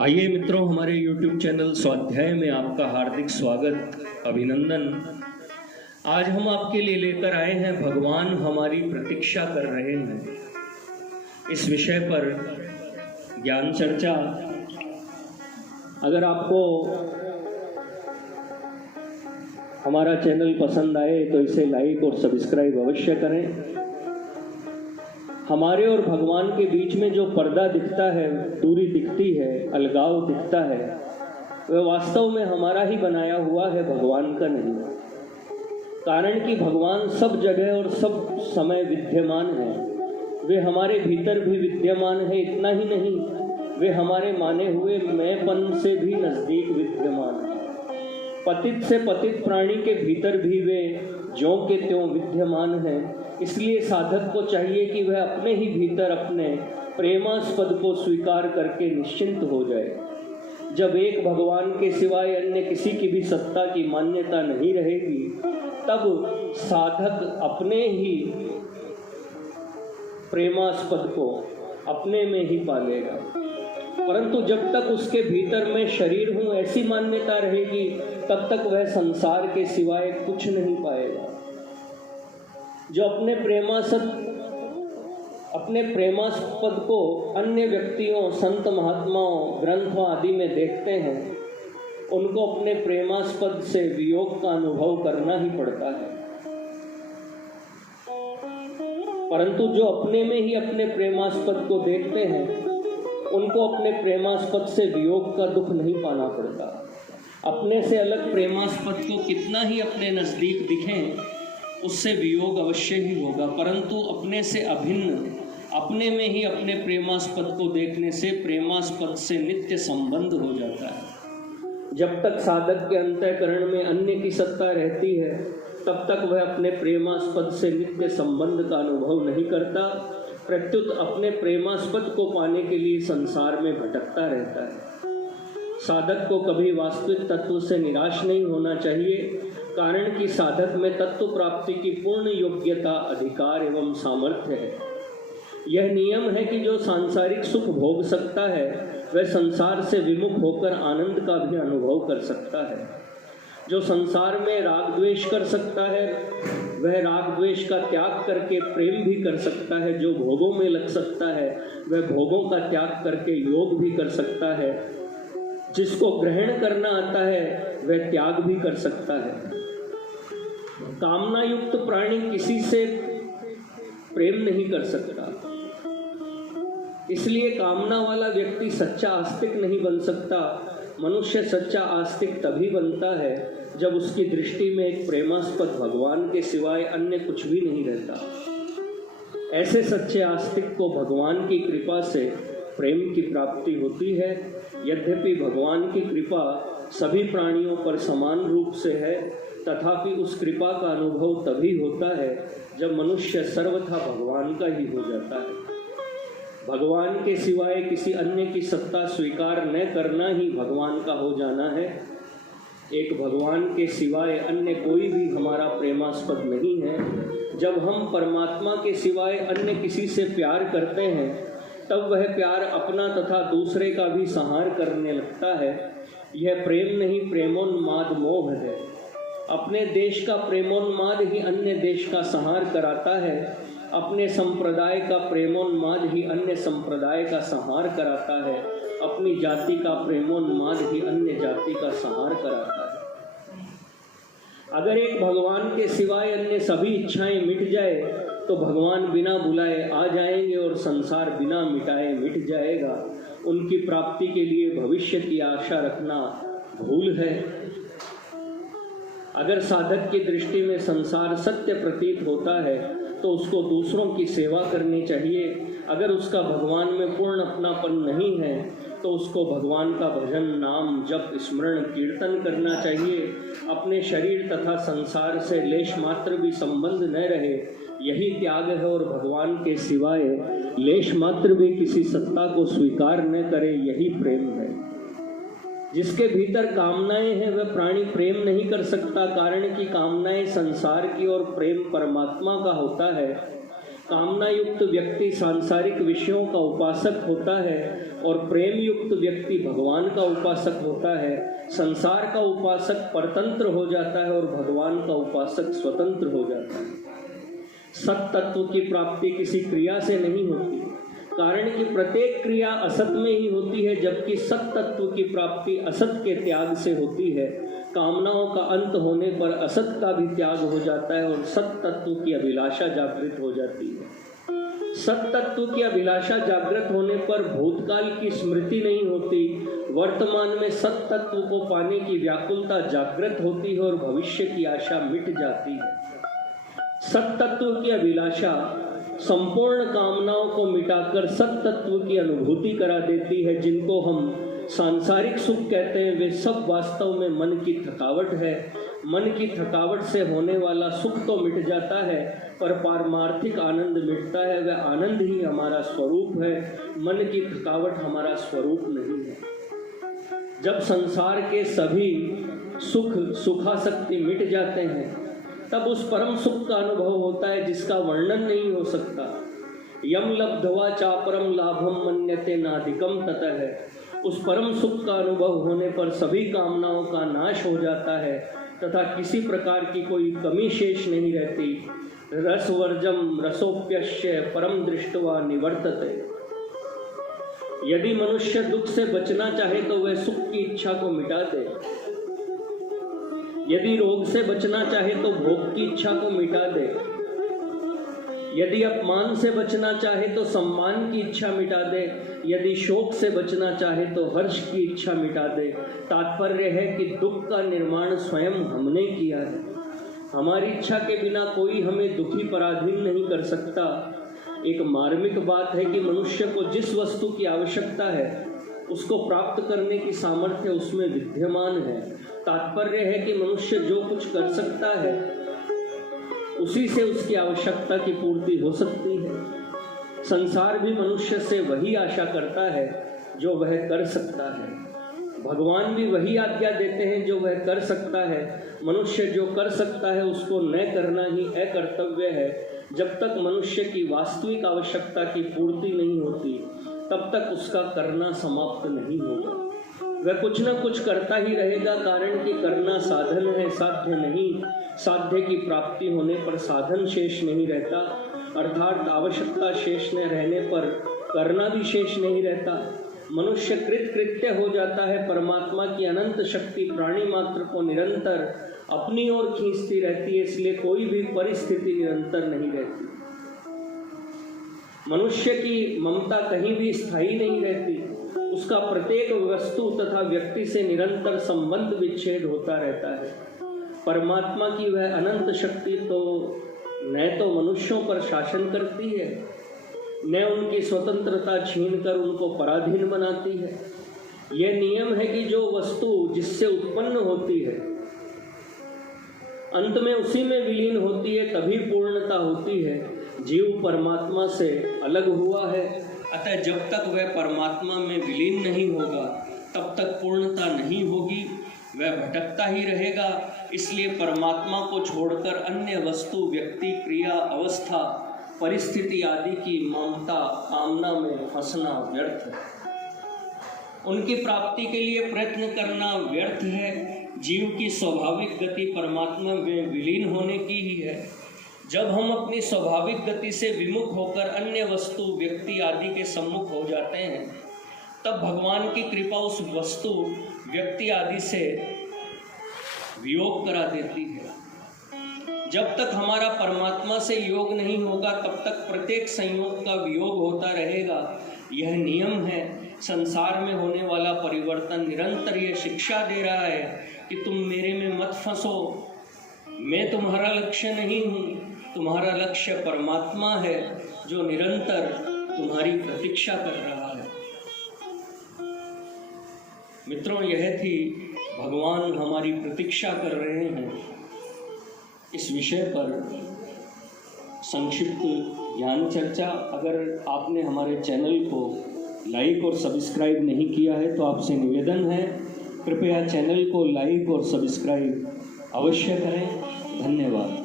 आइए मित्रों, हमारे YouTube चैनल स्वाध्याय में आपका हार्दिक स्वागत, अभिनंदन। आज हम आपके लिए लेकर आए हैं भगवान हमारी प्रतीक्षा कर रहे हैं। इस विषय पर ज्ञान चर्चा। अगर आपको हमारा चैनल पसंद आए तो इसे लाइक और सब्सक्राइब अवश्य करें। हमारे और भगवान के बीच में जो पर्दा दिखता है, दूरी दिखती है, अलगाव दिखता है, वह वास्तव में हमारा ही बनाया हुआ है, भगवान का नहीं। कारण कि भगवान सब जगह और सब समय विद्यमान है। वे हमारे भीतर भी विद्यमान है। इतना ही नहीं, वे हमारे माने हुए मैंपन से भी नजदीक विद्यमान है। पतित से पतित प्राणी के भीतर भी वे ज्यों के त्यों विद्यमान है। इसलिए साधक को चाहिए कि वह अपने ही भीतर अपने प्रेमास्पद को स्वीकार करके निश्चिंत हो जाए। जब एक भगवान के सिवाय अन्य किसी की भी सत्ता की मान्यता नहीं रहेगी, तब साधक अपने ही प्रेमास्पद को अपने में ही पालेगा। परंतु जब तक उसके भीतर मैं शरीर हूँ ऐसी मान्यता रहेगी, तब तक वह संसार के सिवाय कुछ नहीं पाएगा। जो अपने प्रेमास्पद को अन्य व्यक्तियों, संत महात्माओं, ग्रंथों आदि में देखते हैं, उनको अपने प्रेमास्पद से वियोग का अनुभव करना ही पड़ता है। परंतु जो अपने में ही अपने प्रेमास्पद को देखते हैं, उनको अपने प्रेमास्पद से वियोग का दुख नहीं पाना पड़ता। अपने से अलग प्रेमास्पद को कितना ही अपने नजदीक दिखें, उससे वियोग अवश्य ही होगा। परंतु अपने से अभिन्न, अपने में ही अपने प्रेमास्पद को देखने से प्रेमास्पद से नित्य संबंध हो जाता है। जब तक साधक के अंतःकरण में अन्य की सत्ता रहती है, तब तक वह अपने प्रेमास्पद से नित्य संबंध का अनुभव नहीं करता। प्रत्युत अपने प्रेमास्पद को पाने के लिए संसार में भटकता रहता है। साधक को कभी वास्तविक तत्व से निराश नहीं होना चाहिए। कारण कि साधक में तत्व प्राप्ति की पूर्ण योग्यता, अधिकार एवं सामर्थ्य है। यह नियम है कि जो सांसारिक सुख भोग सकता है, वह संसार से विमुख होकर आनंद का भी अनुभव कर सकता है। जो संसार में राग द्वेष कर सकता है, वह राग द्वेष का त्याग करके प्रेम भी कर सकता है। जो भोगों में लग सकता है, वह भोगों का त्याग करके योग भी कर सकता है। जिसको ग्रहण करना आता है, वह त्याग भी कर सकता है। कामना युक्त प्राणी किसी से प्रेम नहीं कर सकता। इसलिए कामना वाला व्यक्ति सच्चा आस्तिक नहीं बन सकता। मनुष्य सच्चा आस्तिक तभी बनता है जब उसकी दृष्टि में एक प्रेमास्पद भगवान के सिवाय अन्य कुछ भी नहीं रहता। ऐसे सच्चे आस्तिक को भगवान की कृपा से प्रेम की प्राप्ति होती है। यद्यपि भगवान की कृपा सभी प्राणियों पर समान रूप से है, तथापि उस कृपा का अनुभव तभी होता है जब मनुष्य सर्वथा भगवान का ही हो जाता है। भगवान के सिवाय किसी अन्य की सत्ता स्वीकार न करना ही भगवान का हो जाना है। एक भगवान के सिवाय अन्य कोई भी हमारा प्रेमास्पद नहीं है। जब हम परमात्मा के सिवाय अन्य किसी से प्यार करते हैं, तब वह प्यार अपना तथा दूसरे का भी संहार करने लगता है। यह प्रेम नहीं, प्रेमोन्माद मोह है। अपने देश का प्रेमोन्माद ही अन्य देश का संहार कराता है। अपने संप्रदाय का प्रेमोन्माद ही अन्य संप्रदाय का संहार कराता है। अपनी जाति का प्रेमोन्माद ही अन्य जाति का संहार कराता है। अगर एक भगवान के सिवाय अन्य सभी इच्छाएं मिट जाए, तो भगवान बिना बुलाए आ जाएंगे और संसार बिना मिटाए मिट जाएगा। उनकी प्राप्ति के लिए भविष्य की आशा रखना भूल है। अगर साधक की दृष्टि में संसार सत्य प्रतीत होता है, तो उसको दूसरों की सेवा करनी चाहिए। अगर उसका भगवान में पूर्ण अपनापन नहीं है, तो उसको भगवान का भजन, नाम, जप, स्मरण, कीर्तन करना चाहिए। अपने शरीर तथा संसार से लेश मात्र भी संबंध न रहे, यही त्याग है। और भगवान के सिवाय लेश मात्र भी किसी सत्ता को स्वीकार न करे, यही प्रेम है। जिसके भीतर कामनाएं हैं, वह प्राणी प्रेम नहीं कर सकता। कारण कि कामनाएं संसार की और प्रेम परमात्मा का होता है। कामना युक्त व्यक्ति सांसारिक विषयों का उपासक होता है और प्रेम युक्त व्यक्ति भगवान का उपासक होता है। संसार का उपासक परतंत्र हो जाता है और भगवान का उपासक स्वतंत्र हो जाता है। सत तत्व की प्राप्ति किसी क्रिया से नहीं होती, कारण कि प्रत्येक क्रिया असत में ही होती है, जबकि सत तत्व की प्राप्ति असत के त्याग से होती है। कामनाओं का अंत होने पर असत का भी त्याग हो जाता है और सत तत्व की अभिलाषा जागृत हो जाती है। सत तत्व की अभिलाषा जागृत होने पर भूतकाल की स्मृति नहीं होती, वर्तमान में सत तत्व को पाने की व्याकुलता जागृत होती है और भविष्य की आशा मिट जाती है। सत तत्व की अभिलाषा संपूर्ण कामनाओं को मिटाकर सत तत्व की अनुभूति करा देती है। जिनको हम सांसारिक सुख कहते हैं, वे सब वास्तव में मन की थकावट है। मन की थकावट से होने वाला सुख तो मिट जाता है, पर पारमार्थिक आनंद मिटता है। वह आनंद ही हमारा स्वरूप है, मन की थकावट हमारा स्वरूप नहीं है। जब संसार के सभी सुखासक्ति मिट जाते हैं, तब उस परम सुख का अनुभव होता है जिसका वर्णन नहीं हो सकता। यम लब्ध्वा चापरम लाभम मन्यते नाधिकम ततः है। उस परम सुख का अनुभव होने पर सभी कामनाओं का नाश हो जाता है तथा किसी प्रकार की कोई कमी शेष नहीं रहती। रसवर्जम रसोप्यश्य परम दृष्टवा निवर्तते। यदि मनुष्य दुख से बचना चाहे तो वह सुख की इच्छा को मिटा दे। यदि रोग से बचना चाहे तो भोग की इच्छा को मिटा दे। यदि अपमान से बचना चाहे तो सम्मान की इच्छा मिटा दे। यदि शोक से बचना चाहे तो हर्ष की इच्छा मिटा दे। तात्पर्य है कि दुख का निर्माण स्वयं हमने किया है। हमारी इच्छा के बिना कोई हमें दुखी पराधीन नहीं कर सकता। एक मार्मिक बात है कि मनुष्य को जिस वस्तु की आवश्यकता है उसको प्राप्त करने की सामर्थ्य उसमें विद्यमान है। तात्पर्य है कि मनुष्य जो कुछ कर सकता है उसी से उसकी आवश्यकता की पूर्ति हो सकती है। संसार भी मनुष्य से वही आशा करता है जो वह कर सकता है। भगवान भी वही आज्ञा देते हैं जो वह कर सकता है। मनुष्य जो कर सकता है उसको न करना ही अकर्तव्य है। जब तक मनुष्य की वास्तविक आवश्यकता की पूर्ति नहीं होती तब तक उसका करना समाप्त नहीं होगा। वह कुछ न कुछ करता ही रहेगा, कारण कि करना साधन है, साध्य नहीं। साध्य की प्राप्ति होने पर साधन शेष नहीं रहता, अर्थात आवश्यकता शेष न रहने पर करना भी शेष नहीं रहता। मनुष्य कृत्य हो जाता है। परमात्मा की अनंत शक्ति प्राणी मात्र को निरंतर अपनी ओर खींचती रहती है, इसलिए कोई भी परिस्थिति निरंतर नहीं रहती। मनुष्य की ममता कहीं भी स्थायी नहीं रहती। उसका प्रत्येक वस्तु तथा व्यक्ति से निरंतर संबंध विच्छेद होता रहता है। परमात्मा की वह अनंत शक्ति तो न तो मनुष्यों पर शासन करती है, न उनकी स्वतंत्रता छीनकर उनको पराधीन बनाती है। यह नियम है कि जो वस्तु जिससे उत्पन्न होती है अंत में उसी में विलीन होती है, तभी पूर्णता होती है। जीव परमात्मा से अलग हुआ है, अतः जब तक वह परमात्मा में विलीन नहीं होगा तब तक पूर्णता नहीं होगी, वह भटकता ही रहेगा। इसलिए परमात्मा को छोड़कर अन्य वस्तु, व्यक्ति, क्रिया, अवस्था, परिस्थिति आदि की ममता, कामना में फंसना व्यर्थ है। उनकी प्राप्ति के लिए प्रयत्न करना व्यर्थ है। जीव की स्वाभाविक गति परमात्मा में विलीन होने की ही है। जब हम अपनी स्वाभाविक गति से विमुख होकर अन्य वस्तु, व्यक्ति आदि के सम्मुख हो जाते हैं, तब भगवान की कृपा उस वस्तु, व्यक्ति आदि से वियोग करा देती है। जब तक हमारा परमात्मा से योग नहीं होगा तब तक प्रत्येक संयोग का वियोग होता रहेगा। यह नियम है। संसार में होने वाला परिवर्तन निरंतर यह शिक्षा दे रहा है कि तुम मेरे में मत फंसो, मैं तुम्हारा लक्ष्य नहीं हूँ। तुम्हारा लक्ष्य परमात्मा है जो निरंतर तुम्हारी प्रतीक्षा कर रहा है। मित्रों, यह थी भगवान हमारी प्रतीक्षा कर रहे हैं इस विषय पर संक्षिप्त ज्ञान चर्चा। अगर आपने हमारे चैनल को लाइक और सब्सक्राइब नहीं किया है तो आपसे निवेदन है, कृपया चैनल को लाइक और सब्सक्राइब अवश्य करें। धन्यवाद।